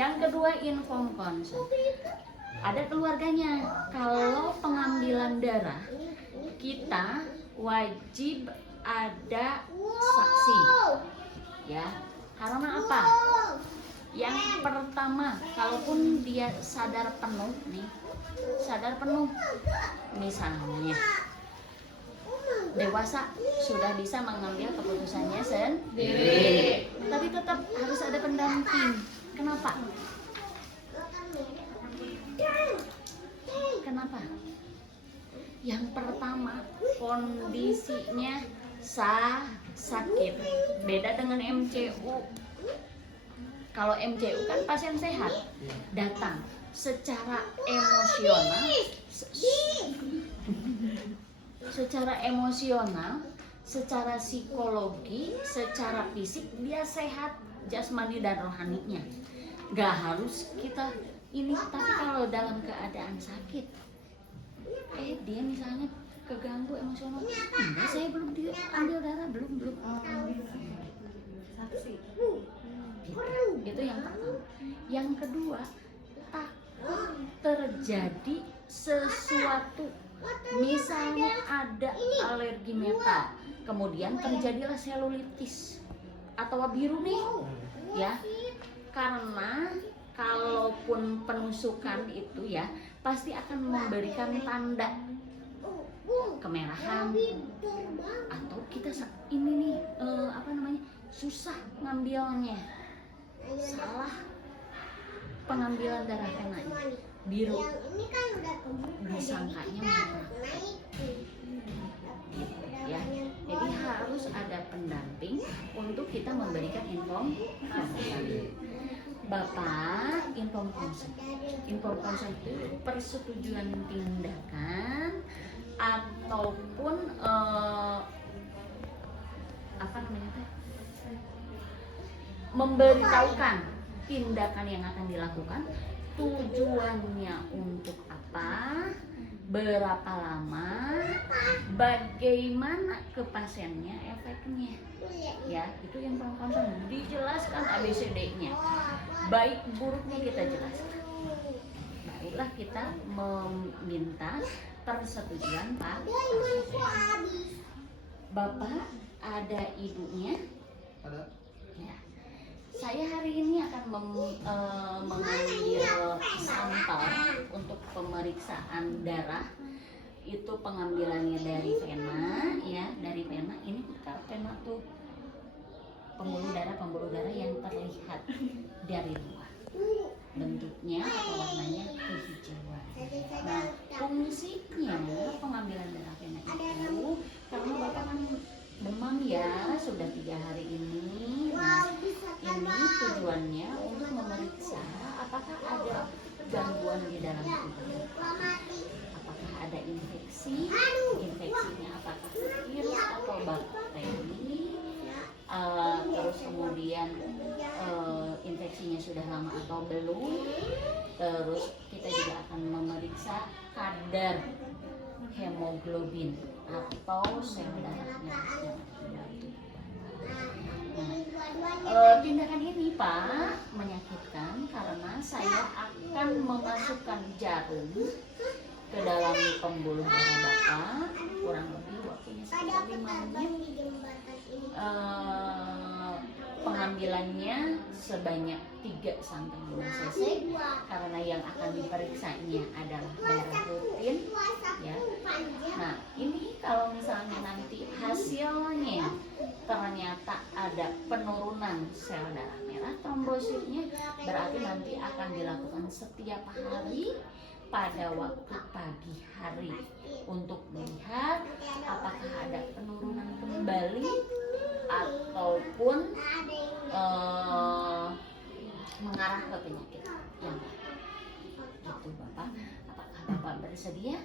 Yang kedua, informed consent. Ada keluarganya. Kalau pengambilan darah, kita wajib ada saksi. Ya, karena apa? Yang pertama, kalaupun dia sadar penuh nih, misalnya dewasa sudah bisa mengambil keputusannya sendiri, tapi tetap harus ada pendamping. Kenapa? Yang pertama, kondisinya sakit. Beda dengan MCU. Kalau MCU kan pasien sehat datang secara emosional, secara psikologi, secara fisik dia sehat jasmani dan rohaninya. Gak harus kita ini, tapi kalau dalam keadaan sakit, dia misalnya keganggu emosional, enggak, saya belum diambil darah, belum. Saksi. Itu yang pertama. Yang kedua, takut terjadi sesuatu, misalnya ada alergi metal, kemudian terjadilah selulitis atau biru nih, ya. Karena kalaupun penusukan itu ya pasti akan memberikan tanda kemerahan, atau kita ini nih susah ngambilnya, salah pengambilan darah penanya biru, disangkanya merah, ya. Jadi harus ada pendamping untuk kita memberikan informasi. Bapak, informed consent itu persetujuan tindakan ataupun memberitahukan tindakan yang akan dilakukan, tujuannya untuk apa, berapa lama, bagaimana ke pasiennya efeknya, ya. Itu yang consent, dijelaskan ABCD-nya, baik buruknya kita jelaskan, barulah kita meminta persetujuan Pak. Bapak, ada ibunya? Ada. Ya. Saya hari ini akan mengambil sampel untuk pemeriksaan darah. Itu pengambilannya dari vena, ya, dari vena. Ini kita vena tuh pembuluh darah yang terlihat dari luar. Bentuknya atau warnanya kehijauan. Nah, fungsinya pengambilan darah vena itu karena Bapak kan demam ya sudah 3 hari ini. Nah, ini tujuannya untuk memeriksa apakah ada gangguan di dalam tubuh, apakah ada infeksinya apakah virus atau bakteri, terus kemudian infeksinya sudah lama atau belum. Terus kita juga akan memeriksa kadar hemoglobin atau sel darahnya. Tindakan ini Pak menyakitkan karena saya akan memasukkan jarum ke dalam pembuluh darah Bapak, kurang lebih waktunya sekitar 5 menit. Pengambilannya sebanyak 3-5 cc karena yang akan diperiksanya adalah darah rutin, ya. Nah, ini kalau misalnya nanti hasilnya ternyata ada penurunan sel darah merah trombositnya, berarti nanti akan dilakukan setiap hari pada waktu pagi hari untuk melihat apakah ada penurunan kembali ataupun mengarah ke penyakit yang gitu. Bapak, apakah Bapak bersedia?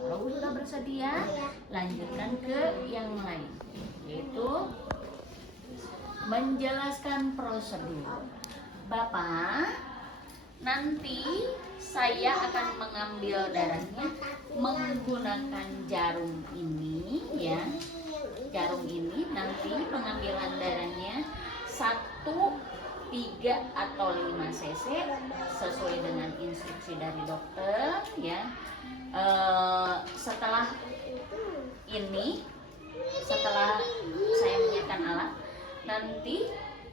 Kalau sudah bersedia, lanjutkan ke yang lain, yaitu menjelaskan prosedur. Bapak, nanti saya akan mengambil darahnya menggunakan jarum ini, ya. Jarum ini nanti pengambilan darahnya 1 3 atau 5 cc sesuai dengan instruksi dari dokter ya. Setelah ini, setelah saya menyiapkan alat, nanti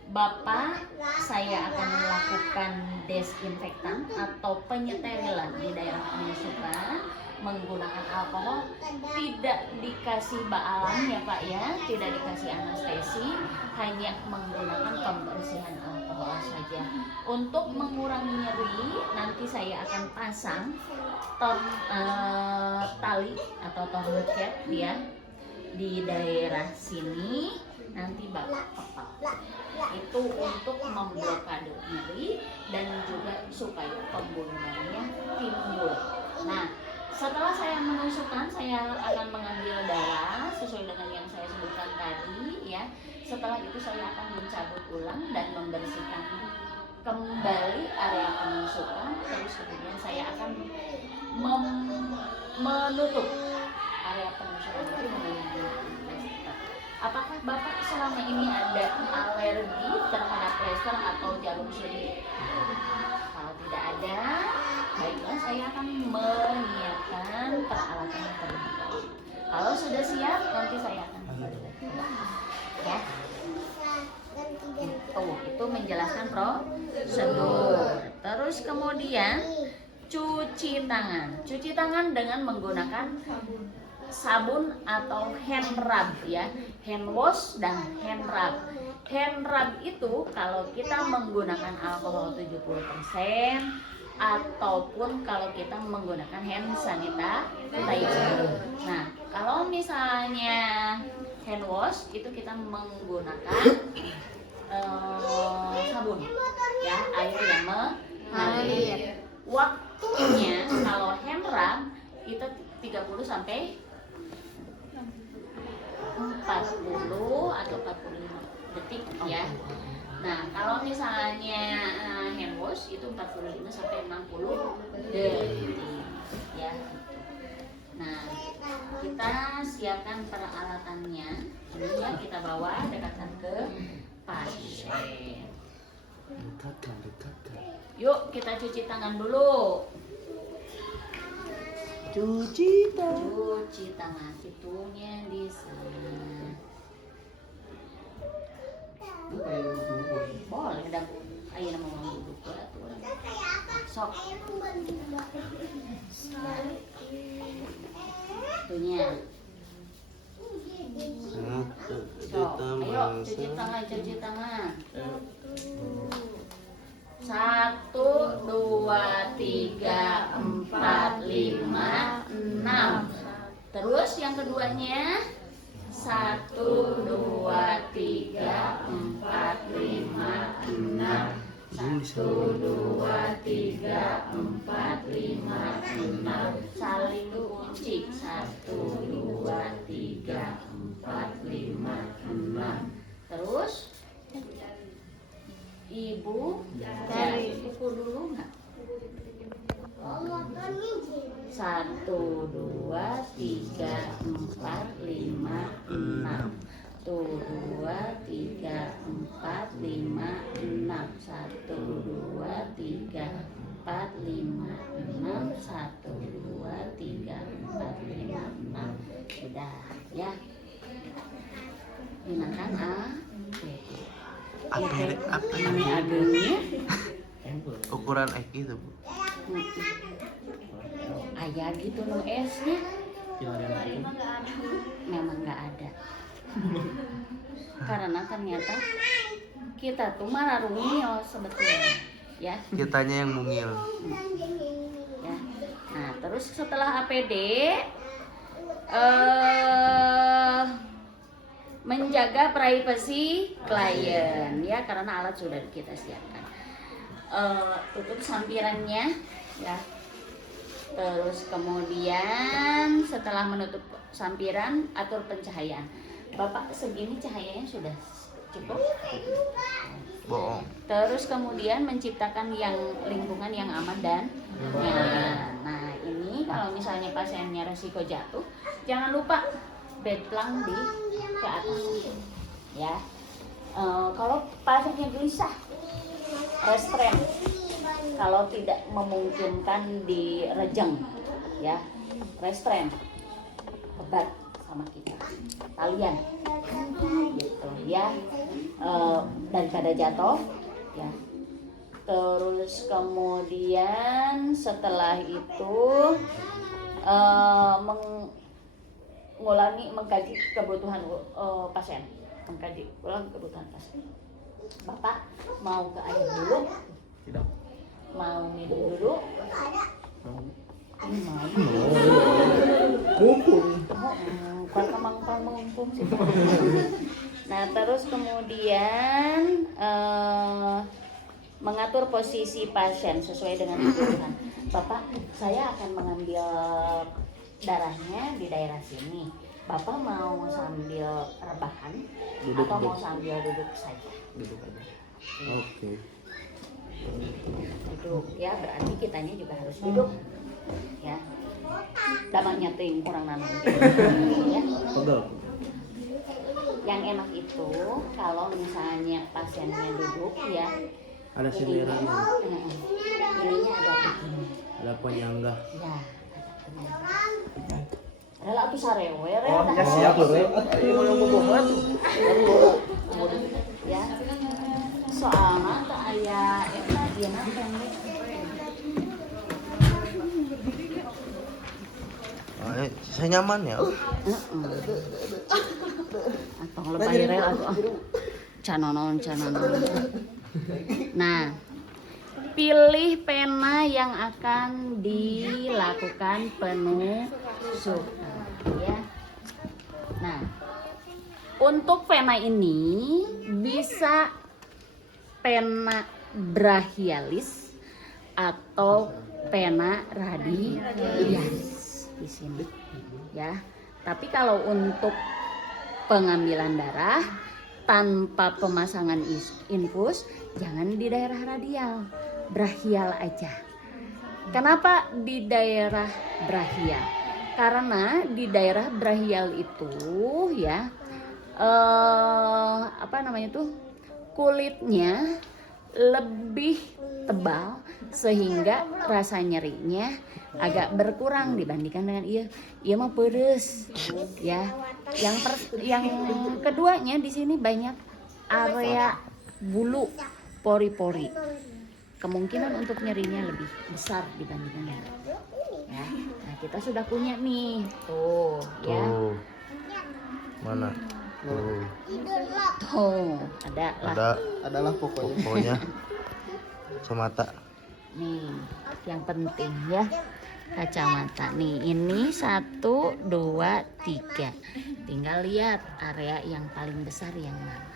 Bapak saya akan melakukan desinfektan atau penyesterilan di daerah penusukan menggunakan alkohol, tidak dikasih baalan ya Pak ya, tidak dikasih anestesi, hanya menggunakan pembersihan alkohol saja. Untuk mengurangi nyeri, nanti saya akan pasang tali atau tourniquet ya di daerah sini, nanti Bapak pepak. Itu untuk memblokade nyeri dan juga supaya pembuluh darahnya timbul. Nah, setelah saya menusukkan, saya akan mengambil darah sesuai dengan yang saya sebutkan tadi ya. Setelah itu saya akan mencabut ulang dan membersihkan kembali area penusukan. Terus kemudian saya akan menutup area penusukan itu dengan plester. Apakah Bapak selama ini ada alergi terhadap plester atau jarum suntik? Kalau tidak ada, baiklah saya akan menyiapkan peralatan terlebih dahulu. Kalau sudah siap, nanti saya akan ya. Itu menjelaskan prosedur. Terus kemudian cuci tangan. Cuci tangan dengan menggunakan sabun atau hand rub ya, hand wash dan hand rub. Hand rub itu kalau kita menggunakan alkohol 70% ataupun kalau kita menggunakan hand sanitizer. Nah, kalau misalnya hand wash itu kita menggunakan sabun ya, air yang mengalir. Waktunya kalau hand rub itu 30 sampai 40 atau 45 detik ya. Nah, kalau misalnya hand wash itu 45 sampai 60 detik ya. Nah, kita siapkan peralatannya. Ini ya, kita bawa dekatkan ke pasien. Yuk, kita cuci tangan dulu. Cuci tangan. Cuci tangan, itunya di sana. Boleh dah. Ayo nama mau duduk aturan. Sok. Itunya. Sok. Ayo cuci tangan, cuci tangan. 1, 2, 3, 4, 5, 6. Terus yang keduanya 1, 2, 3, 4, 5, 6. 1, 2, 3, 4, 5, 6. Saling kunci. 1, 2, 3, 4, 5, 6. Terus Ibu cari buku dulu nggak? 1, 2, 3, 4, 5, 6. 1, 2, 3, 4, 5, 6. 1, 2, 3, 4, 5, 6. 1, 2, 3, 4, 5, 6. Sudah ya. Gunakan Apa ini adanya ukuran X itu, Bu? ayah gitu no esnya memang nggak ada. Karena ternyata kita tuh malah rumio sebetulnya ya. Kitanya yang mungil. Ya. Nah, terus setelah APD menjaga privasi klien ya, karena alat sudah kita siapkan. Tutup sampirannya ya. Terus kemudian setelah menutup sampiran, atur pencahayaan. Bapak segini cahayanya sudah cukup? Bohong. Terus kemudian menciptakan yang lingkungan yang aman dan nyaman. Nah, ini kalau misalnya pasiennya resiko jatuh, jangan lupa bedplang di ke atas ya. Kalau pasiennya gelisah restrain kalau tidak memungkinkan di rejeng, ya, restrain, obat sama kita, talian, gitu ya, daripada jatuh, ya. Terus kemudian setelah itu mengulangi mengkaji kebutuhan pasien, mengkaji ulang kebutuhan pasien. Bapak mau ke air dulu? Tidak. Mau minum dulu? Mau. Mumpung. Kalau mang mumpung sih. Nah, terus kemudian mengatur posisi pasien sesuai dengan kebutuhan. Bapak, saya akan mengambil darahnya di daerah sini. Bapak mau sambil rebahan Duduk, atau duduk. mau sambil duduk saja? Duduk aja. Oke. Duduk ya, berarti kitanya juga harus duduk. Ya. Damanya ting kurang nanon. Ya. Pegel. Yang enak itu kalau misalnya pasiennya duduk ya. Ada senderannya. Ininya ada begini. Ada penyangga. Ya. Rela tuh sarewe, rela. Oh, ya siap loh. Ayo ngomong Ya. Soalnya tak aya eta ieu na pendek. Saya nyaman ya. Atau lebay rel atuh. Canonon. Nah, pilih pena yang akan dilakukan penusukan ya. Nah, untuk pena ini bisa pena brachialis atau pena radialis di sini ya. Tapi kalau untuk pengambilan darah tanpa pemasangan infus jangan di daerah radial, brachial aja. Kenapa di daerah brachial? Karena di daerah brachial itu ya kulitnya lebih tebal sehingga rasa nyerinya agak berkurang dibandingkan dengan iya mah pedes ya. Yang keduanya di sini banyak area bulu pori-pori, kemungkinan untuk nyerinya lebih besar dibandingkan yang ya. Nah, kita sudah punya nih tuh ya. Mana? Tuh Adalah pokoknya kacamata. Nih yang penting ya, kacamata nih, ini 1, 2, 3, tinggal lihat area yang paling besar yang mana.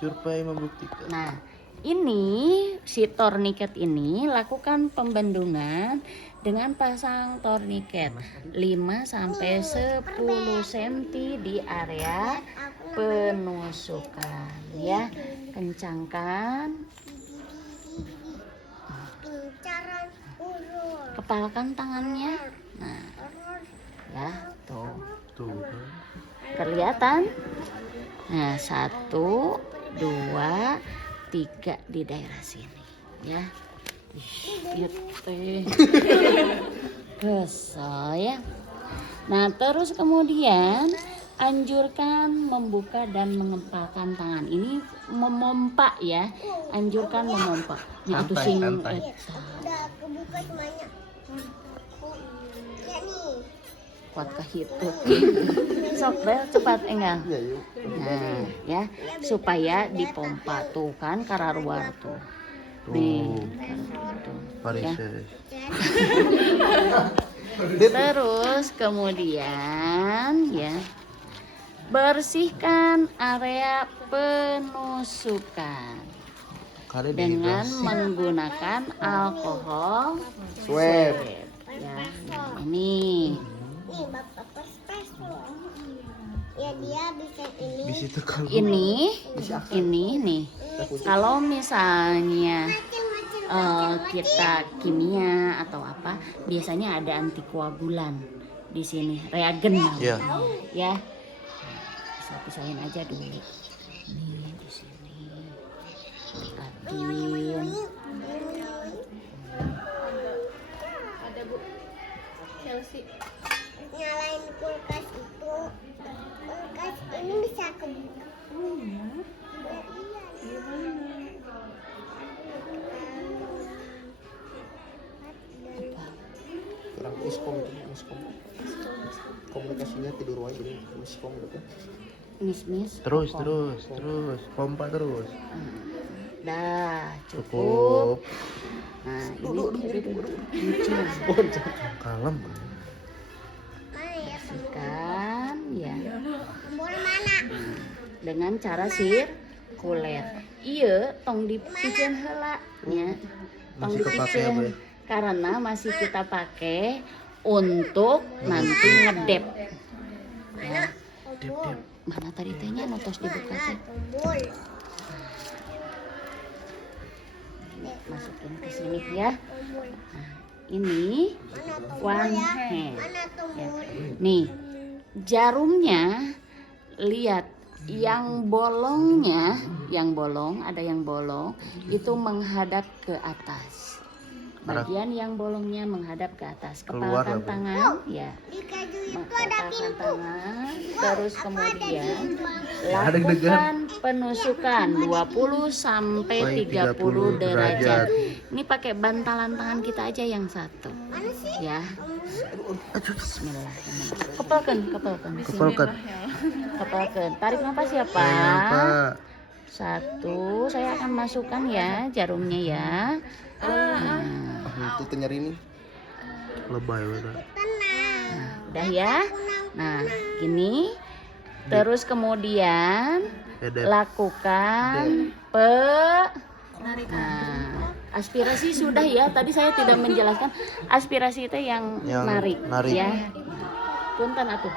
Survei membuktikan. Nah, ini si torniket ini lakukan pembendungan dengan pasang torniket 5-10 cm di area penusukan ya. Kencangkan, kepalkan tangannya. Nah, ya tuh kelihatan. Nah, 1, 2, 3 di daerah sini ya. Ya. Nah, terus kemudian anjurkan membuka dan mengepalkan tangan. Ini memompa ya. Anjurkan memompa. Nya atuh sing Santai. Kebuka semuanya. Ya nih. kuat kahitu. Sok bel cepat enggak. Nah, ya supaya dipompa tuh kan kararuar tuh. Nih. Varises. Terus kemudian ya bersihkan area penusukan Kali dengan dehidrasi. menggunakan alkohol Swab. ya. Ini Nih bapak pers loh. Ya dia bisa ini. Bisa tekan. ini nih. Kalau misalnya kita kimia atau apa, biasanya ada antikoagulan di sini, reagen Iya. ya. Bisa pisahin aja dulu. Nih di sini. Hati miskom itu miskom. Komunikasinya tidur wae jadi miskom gitu. Mis. Terus, Kom. terus. Pompa terus. Dah, Cukup. cukup. Nah, ini Kalem. Mana ya bersihkan ya tombol mana? dengan cara sirkuler. Iya, tong dipikeun heula nya. Tong Masih kepake apa ya? dipikeun karena masih kita pakai untuk nanti ngedep. Ya. Tombol. Mana tadi tehnya notos dibuka Mana teh? tombol? Masukin ke sini ya. Tombol. Ini Mana tombol one ya? hand. Mana tombol? Nih, jarumnya lihat yang bolongnya, yang bolong, ada yang bolong itu menghadap ke atas. Bagian yang bolongnya menghadap ke atas. Keluar Kepalkan apa? tangan, ya. Di keju itu ada Kepalkan pintu. tangan, terus kemudian Ada lakukan penusukan 20 sampai 30 derajat. Ini pakai bantalan tangan kita aja yang satu. Mana sih? Ya. Bismillahirrahmanirrahim. Kepalkan. Kepalkan. Tarik nafas ya, Pak. Satu, saya akan masukkan ya jarumnya ya. Itu nyeri nih. Lebay udah. Tenang. Udah ya. Nah, gini. Terus kemudian Edep. lakukan Nah, aspirasi sudah ya. Tadi saya tidak menjelaskan aspirasi itu yang narik. Ya. Punten atuh.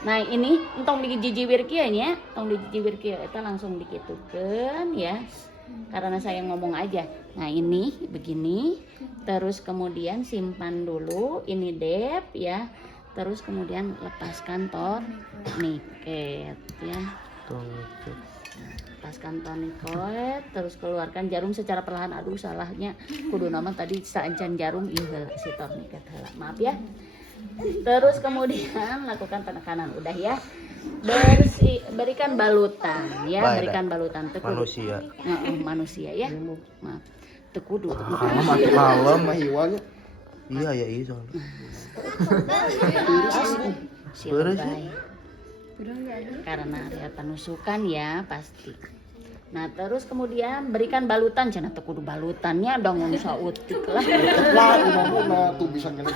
Nah, ini entong dijijibir kieu nya, tong dijijibir kieu eta langsung dikitukeun ya. Karena saya ngomong aja. Nah, ini begini. Terus kemudian simpan dulu ini dep ya. Terus kemudian lepaskan tourniquet ya. Lepaskan tourniquet, terus keluarkan jarum secara perlahan. Aduh, salahnya kudu nama tadi saencan jarum ieu heula si tourniquet heula. Maaf ya. Terus kemudian lakukan penekanan, udah ya. Berikan balutan ya, Baik, berikan balutan teu kudu. Manusia. Manusia ya. Maaf. Teu kudu. Kalem atuh kalem. Mah hiwanya. Iya ya iya soalnya. Si lebay. Karena area penusukan ya pasti. Nah, terus kemudian berikan balutan, cenah teu kudu balutannya dong mun sautik lah. Lah, umumna tuh bisa ngene.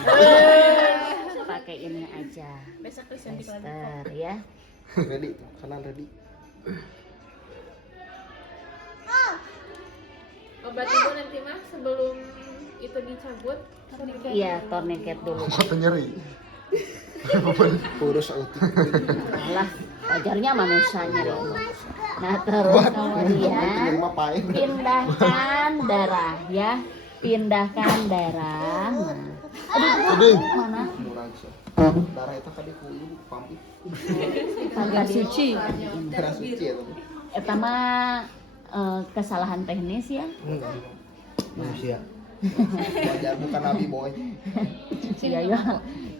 Pakai ini aja. Plester ya. Ready, kanan ready. Oh, berarti Bu nanti mah sebelum itu dicabut Iya, tourniquet dulu. Mata nyeri. Urus autik. Alah, wajarnya manusia nyeri. Nah, terus kemudian Terima pae. pindahkan darah ya. Pindahkan darah. Nah, Aduh. mana? Murah bisa. Darah eta kadi kudu pampi. Darah suci. Darah suci eta. Eta mah kesalahan teknis ya. Manusia. Wajar bukan nabi boy. Iya ya.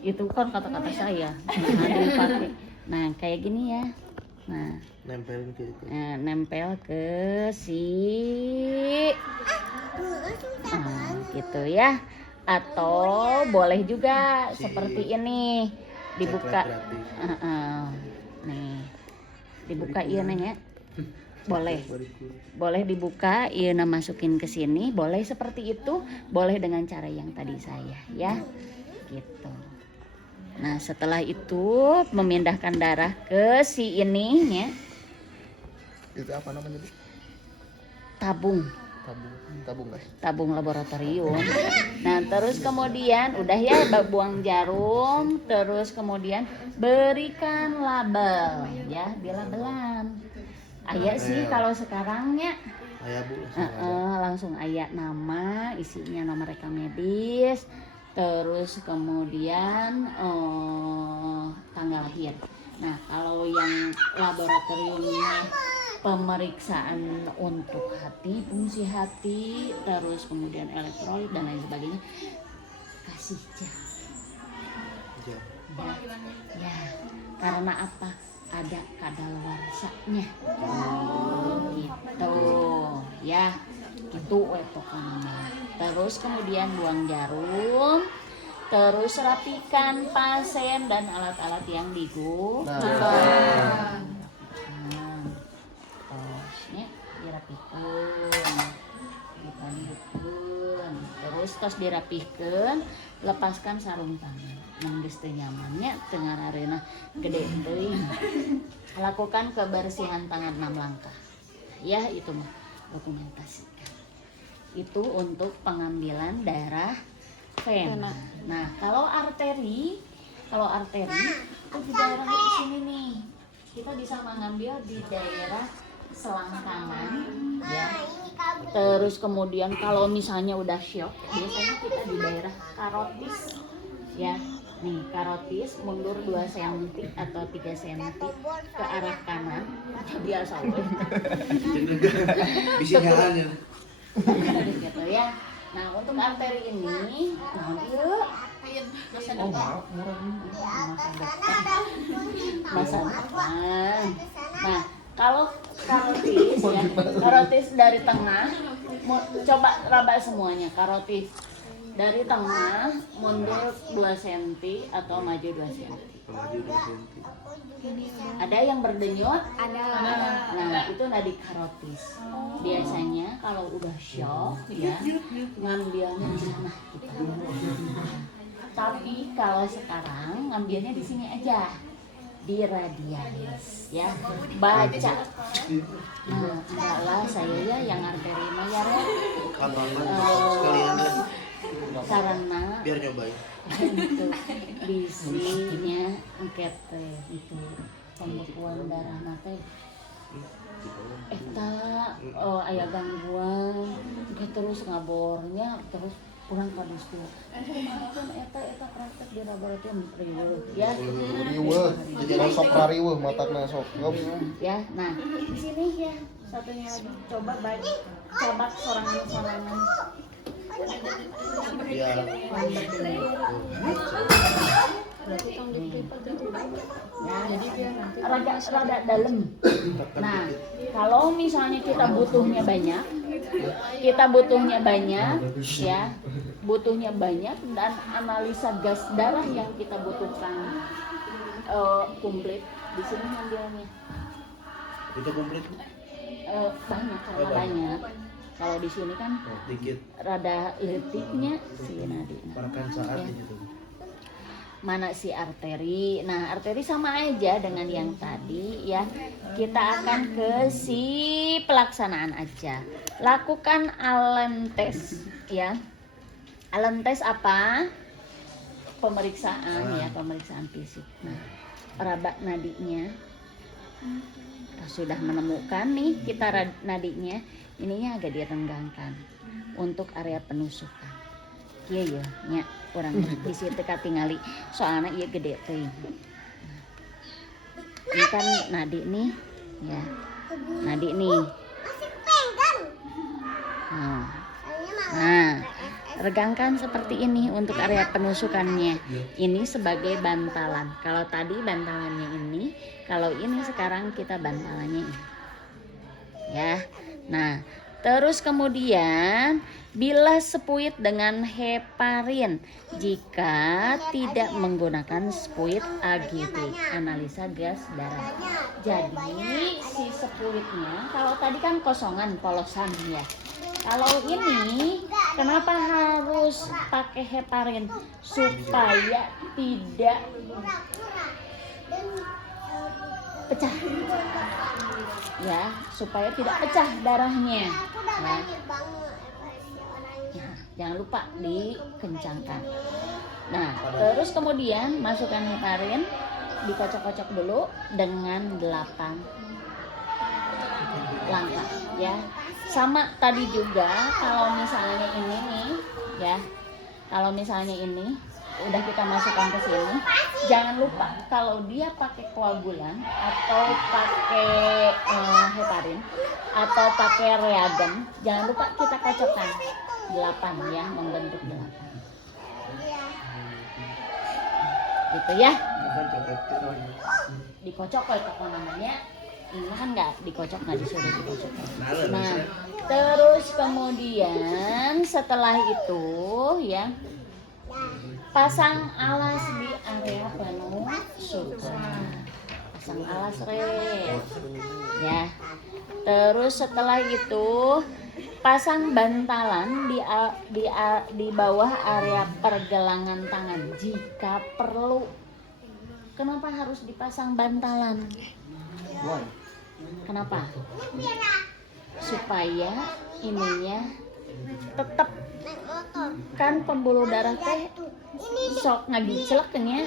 Itu kan kata-kata saya. Nah, dipakai. Nah, kayak gini ya. Nah, Nempelin ke itu. nempel ke si gitu ya. Atau boleh juga seperti ini dibuka. Nih. Dibuka iya neng ya. Boleh dibuka, iya masukin ke sini, boleh seperti itu, boleh dengan cara yang tadi saya ya. Gitu. Nah, setelah itu memindahkan darah ke si ini ya. Itu apa namanya? Tabung Guys. tabung laboratorium. Nah, terus kemudian udah ya buang jarum, terus kemudian berikan label ya, dilabelan. Aya sih kalau sekarangnya Ayah Bu. langsung aya nama, isinya nomor rekam medis, terus kemudian tanggal lahir. Nah, kalau yang laboratoriumnya pemeriksaan untuk hati, fungsi hati, terus kemudian elektrolit dan lain sebagainya, kasih jam. Ya, karena apa? Ada kadaluarsanya. Gitu ya, gitu pokoknya. Terus kemudian buang jarum, Terus rapikan pasien dan alat-alat yang digunakan. Terusnya dirapikan. Terus dirapihkan, lepaskan sarung tangan. Geus teu nyamannya dengan arena gede teuing. Lakukan kebersihan tangan 6 langkah. Ya, itu mah dokumentasikan. Itu untuk pengambilan darah vena. Nah, kalau arteri itu di daerah di sini nih. Kita bisa mengambil di daerah selangkangan, ya. Terus kemudian kalau misalnya udah shock, biasanya kita di daerah karotis, ya. Nih, karotis mundur 2 cm atau 3 cm ke arah kanan. Biasa weh. Bisa jalan ya. Gitu ya. Nah, untuk arteri ini, masa depan. Nah, kalau karotis ya, karotis dari tengah, coba raba semuanya. Karotis dari tengah mundur 2 cm atau maju 2 cm. Ada yang berdenyut? Ada. Nah, itu nadi karotis. Biasanya kalau udah shock ya, ngambilnya di sana gitu. Tapi kalau sekarang ngambilnya di sini aja. Di radialis ya. Baca. Nah, enggak lah saya ya yang arteri mah ya. Sekalian kan. Karena Biar nyobain. itu bisinya engket itu pembekuan darah nate eta aya gangguan engke terus ngabornya terus kurang kadus tuh eta praktek di laboratorium riweuh ya Riweuh, jadi sok rariweuh matakna sok. ya. Nah, di sini ya satunya lagi coba sorangan Ya. rada dalam. Nah, kalau misalnya kita butuhnya banyak ya, butuhnya banyak dan analisa gas darah yang kita butuhkan komplit di sini ngambilnya. Itu komplit. Banyak karena banyak. Kalau di sini kan Dikit. rada letiknya si nadi. Parakan saat Ya. gitu. Mana si arteri? Nah, arteri sama aja dengan yang tadi ya. Kita akan ke si pelaksanaan aja. Lakukan Allen test ya. Allen test apa? Pemeriksaan ya, pemeriksaan fisik. Nah, raba nadinya. Sudah menemukan nih kita nadinya. Ininya agak direnggangkan untuk area penusukan. Iya ya, nya orang bisi teka tingali soalnya iya gede teuing. Ini kan nadi nih, ya. Nadi nih. Nah, regangkan seperti ini untuk area penusukannya. Ini sebagai bantalan. Kalau tadi bantalannya ini, kalau ini sekarang kita bantalannya ini. Ya. Nah, terus kemudian bilas sepuit dengan heparin jika tidak menggunakan sepuit AGD, analisa gas darah. Jadi si sepuitnya, kalau tadi kan kosongan, polosan ya. Kalau ini kenapa harus pakai heparin? Supaya tidak pecah. Ya, supaya tidak pecah darahnya. Ya. Nah, jangan lupa dikencangkan. Nah, terus kemudian masukkan heparin, dikocok-kocok dulu dengan 8 langkah ya. Sama tadi juga kalau misalnya ini nih ya. Kalau misalnya ini udah kita masukkan ke sini, jangan lupa kalau dia pakai koagulan atau pakai heparin atau pakai reagen, jangan lupa kita kocokkan 8 ya, membentuk 8 gitu ya. Dikocok kalau namanya ini kan nggak dikocok, nggak disuruh dikocok. Nah, terus kemudian setelah itu ya pasang alas di area penusukan. Pasang alas ya. Terus setelah itu pasang bantalan di bawah area pergelangan tangan jika perlu. Kenapa harus dipasang bantalan? Kenapa? Supaya ininya tetap, kan pembuluh darah teh sok ngagiclek ya,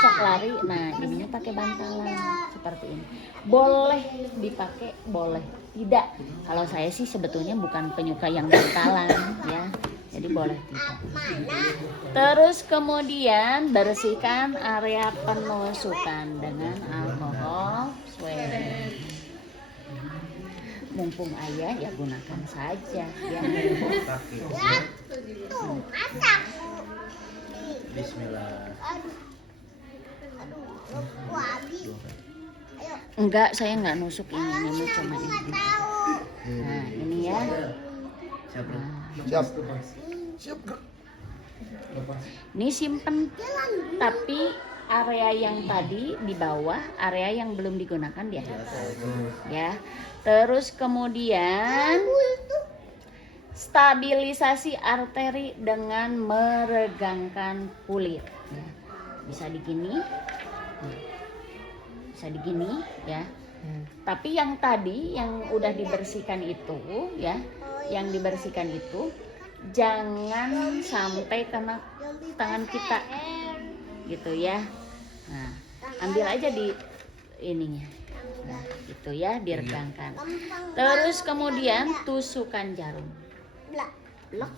sok lari. Nah ininya pakai bantalan seperti ini. Boleh dipakai, boleh tidak. Kalau saya sih sebetulnya bukan penyuka yang bantalan ya, jadi boleh tidak. Terus kemudian bersihkan area penusukan dengan alkohol swab. Mumpung ayah ya gunakan saja ya. Kaki. Bismillah. Enggak, saya enggak nusuk ini cuma ini. Nah ini ya. Siap. Siap. Ini simpen, tapi area yang tadi di bawah, area yang belum digunakan di atas. Ya. Terus kemudian stabilisasi arteri dengan meregangkan kulit. Ya. Bisa digini, bisa digini, ya. Tapi yang tadi yang udah dibersihkan itu, ya, yang dibersihkan itu jangan sampai kena tangan kita, gitu ya. Nah, ambil aja di ininya. Nah, itu ya, diregangkan. Terus kemudian tusukan jarum. Blok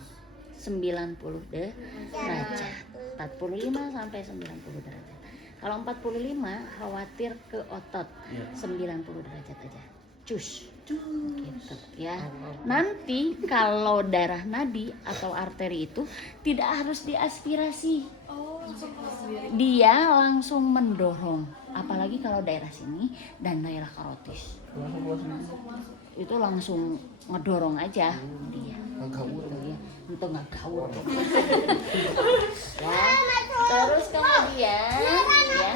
90 derajat. 45 sampai 90 derajat. Kalau 45 khawatir ke otot. 90 derajat aja. Cus. Gitu ya. Nanti kalau darah nadi atau arteri itu tidak harus diaspirasi. Dia langsung mendorong, apalagi kalau daerah sini dan daerah karotis. Itu langsung ngedorong aja dia. Gitu ya. Untuk nggak gaul. Ya. Terus kemudian ya.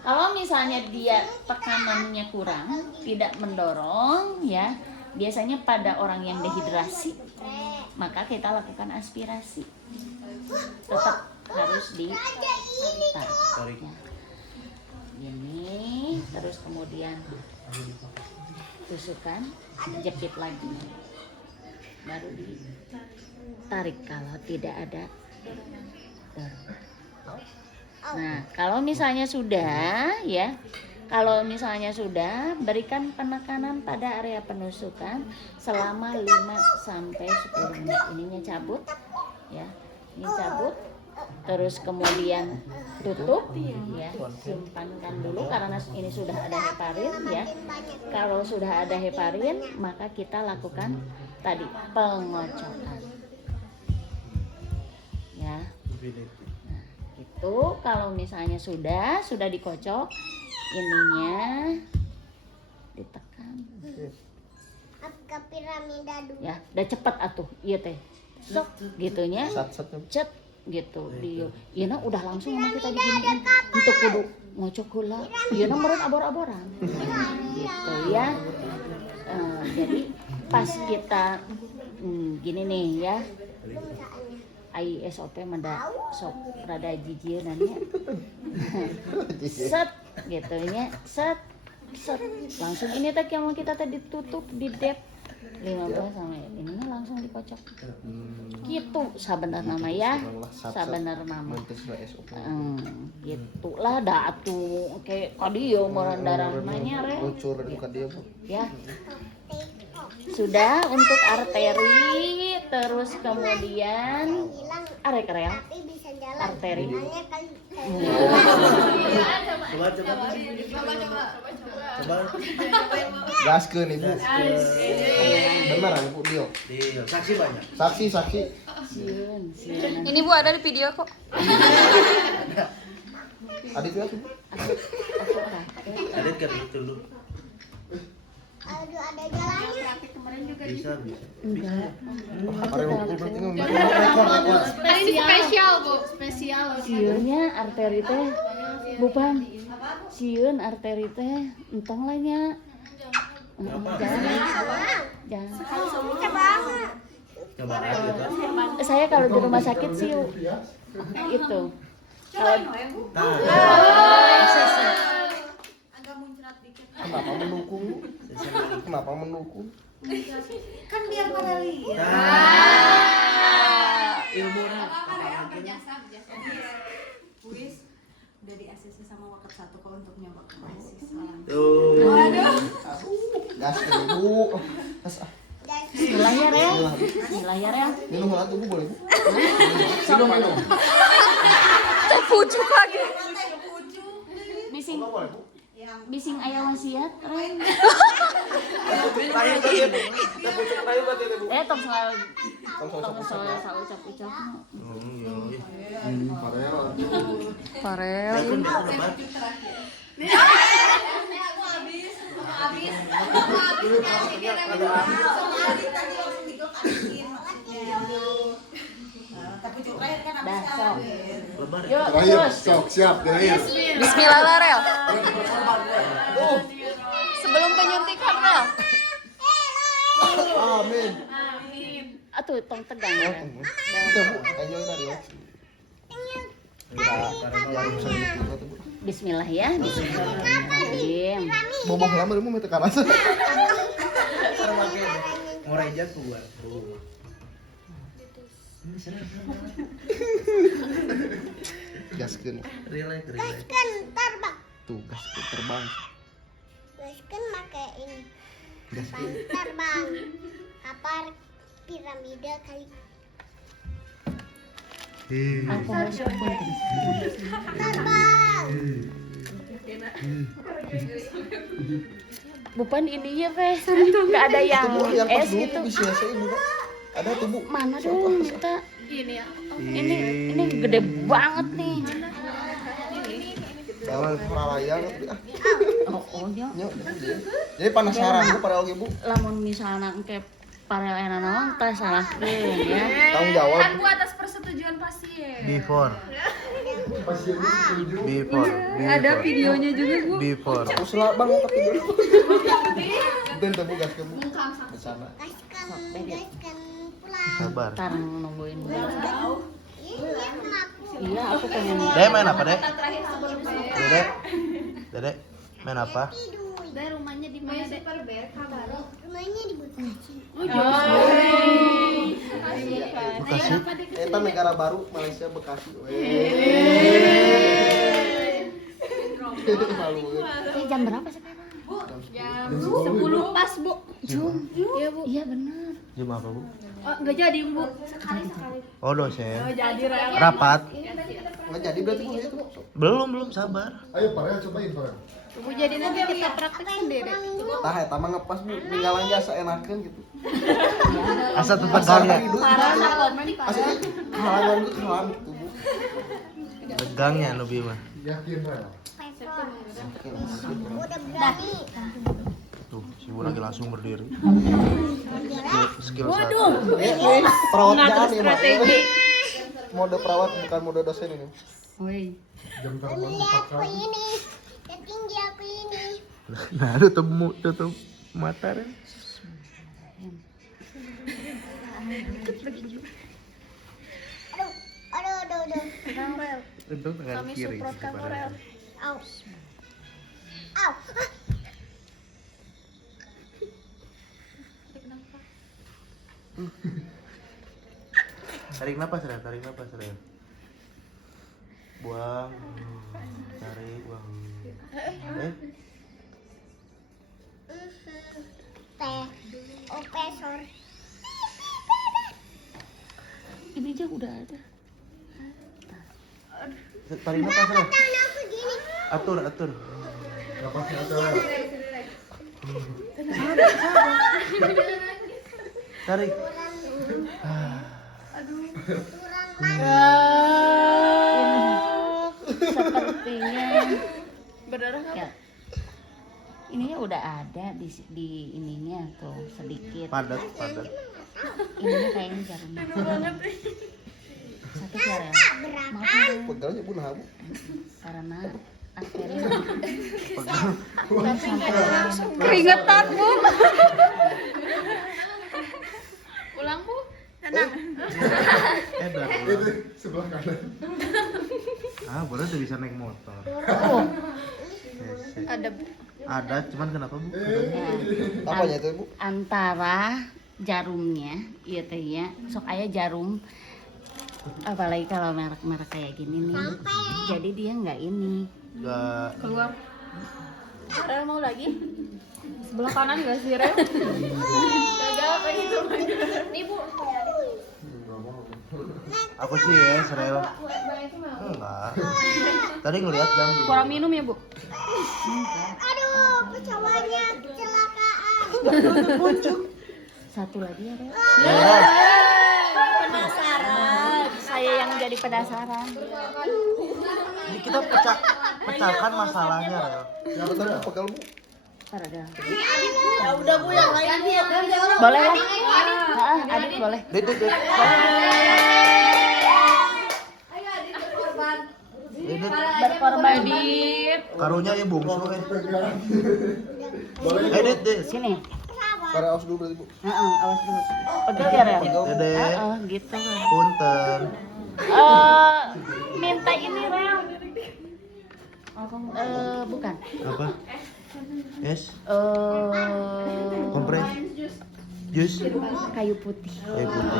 Kalau misalnya dia tekanannya kurang, tidak mendorong ya, biasanya pada orang yang dehidrasi, maka kita lakukan aspirasi. Tetap harus ditarik ya. Ini terus kemudian tusukan, jepit lagi, baru ditarik kalau tidak ada dorong. Nah, kalau misalnya sudah ya, kalau misalnya sudah, berikan penekanan pada area penusukan selama 5 sampai 10 menit. Ininya cabut ya. Ini cabut. Terus kemudian tutup ya, simpankan dulu karena ini sudah ada heparin ya. Kalau sudah ada heparin, maka kita lakukan tadi pengocokan. Ya. Itu kalau misalnya sudah dikocok, ininya ditekan ke piramida dulu. ya, udah cepet atuh iya teh sok gitunya cet gitu di ieu udah langsung sama kita diginiin untuk kudu ngocok heula ieu meureun abor-aboran gitu ya. Jadi pas kita gini nih ya, ai SOP menda sok rada jijieun nya. Set gitu nya, set langsung ini teh yang kita tadi tutup di dep 15 sama ini langsung dikocok. Gitu sabenar nama ya. Sabenar nama. Gitulah da atuh kayak kadieu meureun darah manya re. Ya. Sudah untuk arteri, terus kemudian arek rel arteri. Coba. Gaskeun Ibu. Beneran Ibu Dio. Saksi banyak. Saksi. Sieun. Ini Bu ada di video kok. Adit ya? Adit kan itu lu. ada jalannya. Bisa, bisa. Enggak. Ada ngumpul berarti nggak? Rekor. Nah, ini spesial, Bu. Spesial. Sieunnya arteri teh bukan. Sieun arteri teh entong lah nya. Jangan. Bisa banget. Coba aja gitu. Saya kalau di rumah sakit sih itu. Kalau Nah, Kenapa mendukung? Kenapa mendukung? Kan biar pada lihat. ilmu Wis udah di ACC sama Wakat 1 kok untuk nyoba ke mahasiswa. tuh. Gas Bu. Gas. Bismillah ya Rel. Bismillah ya Rel. Minum lah Bu boleh Bu. Minum. Pucuk lagi. Bising Boleh Bu. bising aya wasiat Rel. Tong selalu ucap-ucap. Farel. Dasok. Lebar. Yuk, Terakhir, terus. sok siap terakhir. Bismillah lah, Rel. Sebelum penyuntikan, Rel. Amin. Atuh tong tegang. Oh, Rel. tunggu. Itu Bu, enjoy tadi ya. Bismillah ya. Bismillahirrahmanirrahim. Boboh lama deh mau tekan rasa. Ngorejan tuh gua. Gaskeun. Relax. Gaskan terbang. Tuh, gaskeun terbang. Gaskan pakai ini. Gaskeun. Terbang. Apa piramida kali. Aku harus punten. Terbang. Bukan ini ya teh. Enggak ada yang Itu Bu, yang pas es dulu gitu. bisa saya Bu. Ada tuh Bu. Mana dong kita? Ini ya. Ini gede banget nih. Jalan Pralaya gitu ah. Oh ya. Nyok. Jadi penasaran Bu pada oge Bu. Lamun misalnya engke parelena naon teh salahkeun ya. Tanggung jawab. Kan Bu atas persetujuan pasien. Before. Ada videonya juga, Bu. Before. Usul Bang tapi dulu. Dan Bu gaskeun Bu. Di sana. Gaskan pulang. Sabar. Sekarang nungguin. Iya, kenapa? Iya, aku pengen. Dek main apa, Dek? Dedek main apa? Tidur. Dari rumahnya di mana, Dek? Rumahnya di Bekasi. Bekasi. Eta negara baru Malaysia Bekasi. Malu. Jam berapa sekarang? Jam 10 pas, Bu. Jum. Iya, Bu. Iya benar. Jam apa, Bu? Oh, enggak jadi, Bu. Sekali. Oh, dosen. Jadi Rapat. Enggak jadi berarti Bu itu. Belum, sabar. Ayo Farel cobain Farel. Bu, jadi nanti kita praktek sendiri. Tah eta mah ngepas Bu, ninggalan jasa enakeun gitu. Asa tegang ya. Asli halangan gitu halang gitu Bu. Tegangnya lebih mah. Yakin Farel. Udah berani. Tuh, si Bu lagi langsung berdiri. Skill Perawat jangan strategi. Mode perawat bukan mode dosen ini. Woi. Lihat aku ini. Ketinggi aku ini. Nah, tutup mata Ren. Aduh. Untung tangan kiri. Au. Au. Tarik napas, Ren. Buang. Tarik, buang. Teh. Opesor. Ini aja udah ada. Tarik napas, Ren. Tahun aku gini. Atur. Napasnya ada. Tarik. Sepertinya Berdarah nggak? ya. Ininya udah ada di ininya tuh sedikit. Padat. Ininya kayaknya jarumnya. Satu ya. Maaf ya, Pegalnya Bu nah Bu. karena arteri Keringetan, Bu. Ulang Bu. Edar. Sebelah kanan. Boleh tuh bisa naik motor. Ada, cuman kenapa Bu? Apanya itu Bu? antara jarumnya, iya teh ya, sok aya jarum, apalagi kalau merek-merek kayak gini nih, jadi dia nggak ini. Enggak. Keluar. Rel mau lagi? Sebelah kanan gak sih, Rel? Gagal kayak gitu. Nih Bu. Aku sih ya, Serel. Enggak. Tadi ngelihat jam. Kurang minum ya, Bu? Aduh, pesawatnya kecelakaan. Satu lagi ya, Rel. Ya, Penasaran, saya yang jadi penasaran. Ini kita pecahkan masalahnya, Rel. Yang betul pegal Bu. Ntar ada. Udah Bu yang lain Bu. Boleh lah. Adik boleh. Dit. Berkorban di Karunya ya bungsu Dit. sini. Para awas dulu berarti Bu. Awas dulu. Pegel ya, Rel. Dede. Gitu. Punten. Minta ini, Rel. Bukan. Apa? Es, kompres, Eh, jus, kayu putih. kayak putih.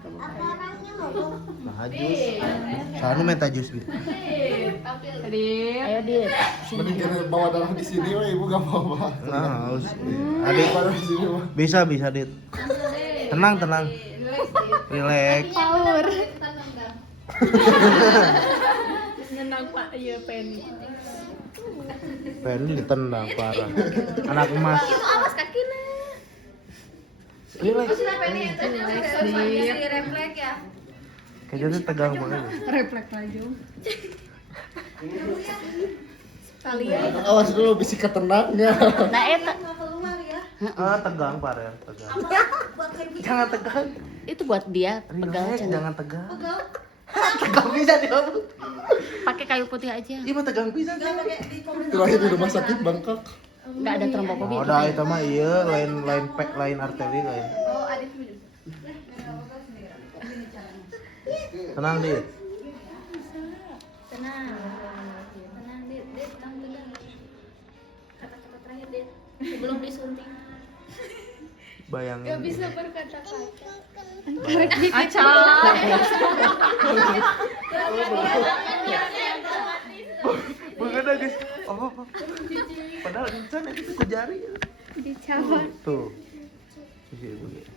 Kebuka. Nah, jus. Soalnya minta jus gitu. Ayo Dit. Mending kena bawa darah di sini weh Ibu gak apa-apa. Nah, harus. Adik, Bawa di sini mah. bisa Dit. Tenang. Relax. Nyenang Pak, iya Penny. Pengen ditendang parah. Anak emas. Awas kakinya. Relax. Penny yang tadi si refleks ya. Kayaknya tegang banget. Refleks lagi. Awas dulu bisa ketenangnya. Nah, eta Tegang parah, tegang. Jangan tegang. itu buat dia pegal Relax, cenah. jangan tegang. Tegang bisa dia. Pakai kayu putih aja. Iya mah tegang bisa. Terakhir di rumah sakit Bangkok. Enggak ada trombokobi. Oh, udah itu mah iya lain arteri lain. Oh, Adit dulu. Tenang, Dit. Tenang, Dit, tenang. Kata-kata terakhir, Dit. Sebelum disunting. Bayangin. Gak bisa berkata-kata. Bagaimana guys? Oh, padahal insan itu bisa jari. Dicawan. Tuh. Bisa begitu.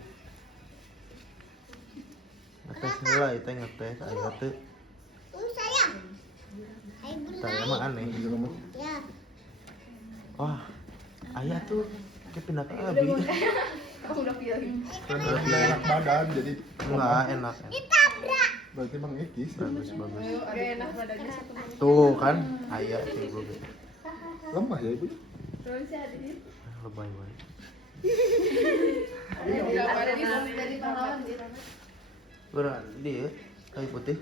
Ngetes nila itu ngetes aya teu. Sayang. Hai Tanya mah aneh. Ya. Wah, aya tuh kayak pindah ke Abi. Udah feeling. Enak badan jadi Enggak enak. berarti Bang Ekis. Bagus. Gak enak badannya satu menit. Tuh kan, aya sih begitu. Lemah ya Ibu. Terus ya, Adit. Lebay banget. Gambarnya jadi pahlawan, Dit. Berarti dia kayu putih.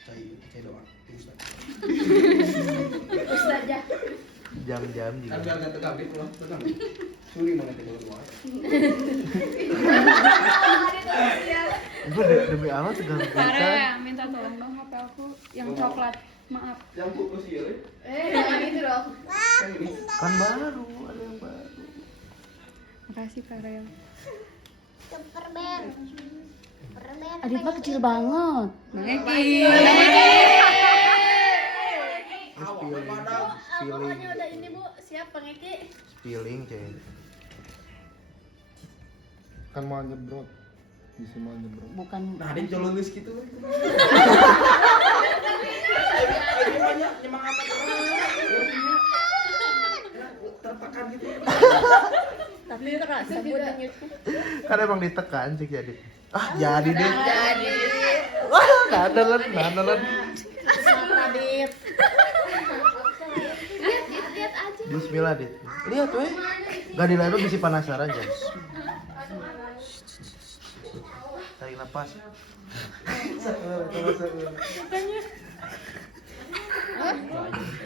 Cai doang. Ustazah. Jam-jam juga. Enggak tegang Dit, tenang. Suri mana teh keluar. Gue demi Allah tegang Farel pisan. ya, minta tolong dong HP aku yang coklat. Maaf. Yang putih ya. Jangan gitu dong. Kan baru, ada yang baru. Makasih Farel. Super Bear. Adit mah kecil banget. Bang Eki. Spilling, Udah ini Bu, siap Bang Eki. spilling, ceng. Kan mau nyebrot. Bisa mau nyebrot. Bukan. Nah, dia jolong geus kitu. Tapi terasa budaknya. Kan emang ditekan sih jadi. Jadi deh. Wah, nadalan. Adit. Bismillah, Dit. Lihat weh. Gak dilalu bisa penasaran aja. Tarik nafas.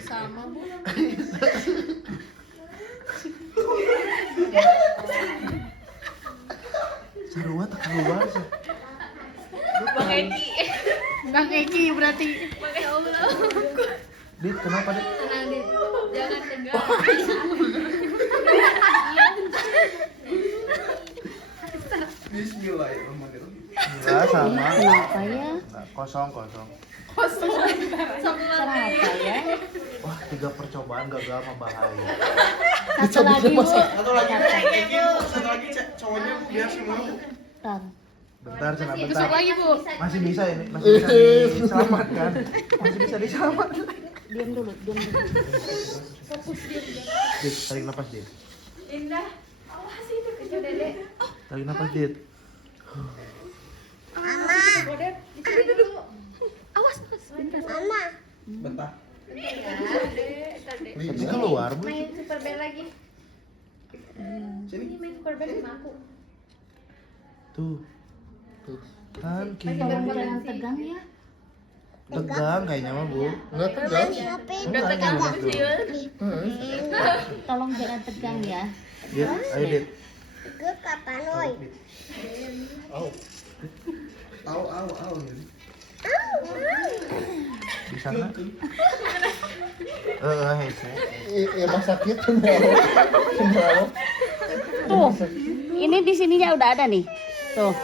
Sama Bu. Sarua tak keluar sih. Bang Eki. Bang Eki berarti. Ya Allah. Dit, kenapa, Dit? Tenang Dit. Jangan tegang. Enggak sama. Kenapa ya? Enggak, kosong. Kenapa ya? Wah, 3 percobaan gagal mah bahaya. Satu lagi Bu. Atau lagi satu lagi cowoknya biar semua. Bentar. Bentar, Cina, bentar. Besok lagi Bu. Masih bisa ini, masih bisa diselamatkan. Masih bisa diselamatkan. Diam dulu. Dit, tarik nafas, Dit. Indah. Awas itu kecil Dede. Tarik nafas, Dit. Dede, dicari dulu. Awas. Mama. Bentar. Ya, Dede, Dede. Tapi keluar, Bu. Main super band lagi. Sini. Ini main super band sama aku. Tuh. Kan kiri. Tolong jangan tegang ya. Tegang kayaknya mah, Bu. Enggak tegang. Ngapain? Enggak tegang, Tolong jangan tegang ya. Dit, ayo, Dit. Ke kapan, woi? Au. Au. Di sana. Hese. Emang sakit semua. Tuh. Ini di sininya udah ada nih. Tuh.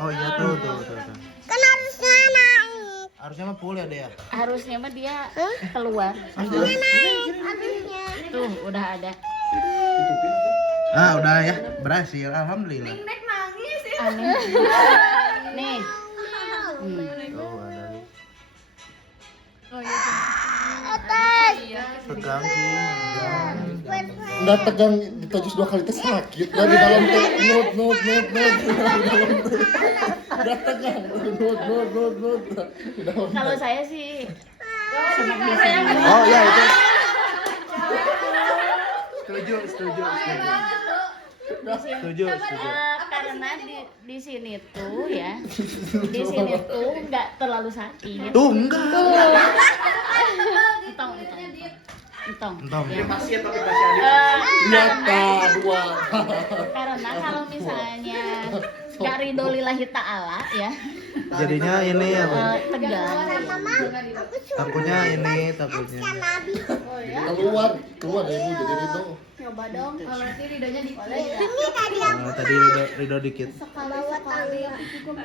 Oh iya tuh. Kan harusnya naik. Harusnya mah full ya, Dea. Harusnya mah dia keluar. Harusnya. Tuh, udah ada. Ah, udah ya. Berhasil. Alhamdulillah. Nek nangis ya. Aneh. Nih. Oh, ada nih. Atas. Tegang sih. Enggak tegang ditojos 2 kali teh sakit. Nah di dalam teh nut. Udah tegang. Nut. Di dalam. Kalau saya sih senang biasa. Oh iya itu. Setuju. Karena di sini tuh ya, di sini tuh nggak terlalu sakit. Tuh enggak. Entong. Entong. Pasien tapi masih ada. Lihat dua. Karena kalau misalnya nggak ridho lillahi ta'ala ya, Jadinya ini apa? tegang. Takutnya. Nabi. Keluar ya ibu jadi ridho. Coba dong. Oh, berarti ridhonya dikit. Ini tadi aku Nah, tadi Ridho dikit. bawa tangga.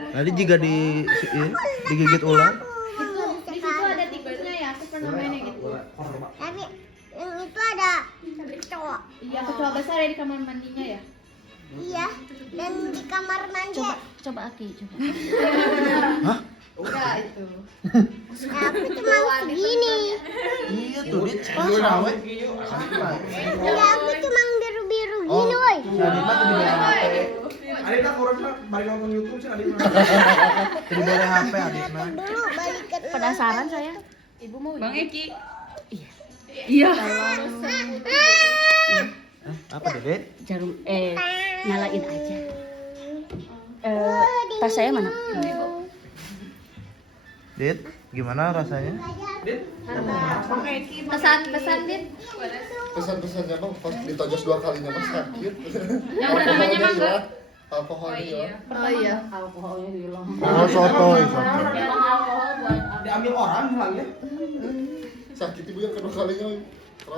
Tadi jika digigit ular. Di situ ada tikusnya ya, aku pernah main yang gitu. Tapi yang itu ada cowok. Iya, kecoa besar ya di kamar mandinya ya. Iya. Dan di kamar mandi. Coba Aki, coba. Hah? Enggak itu. Aku cuma segini. Iya tuh, Dit. Sawe. Ya aku cuma biru-biru gini, woi. Si Adit mah tadi beli HP. Adit tak kurang balik nonton YouTube sih Adit. Tadi beli HP Adit mah. Dulu balikan. Penasaran saya. Ibu mau Bang Eki. Apa, Dede? Jarum nyalain aja. Tas saya mana? Dit, gimana rasanya? pesan Dit. Pesan-pesannya bang pas ditojos 2 kalinya mah sakit. Yang udah namanya mangga. Alkoholnya ya. Oh iya. Alkoholnya hilang. Oh, sotoy. Alkohol buat Diambil orang hilangnya. Sakit ibu yang kedua kalinya.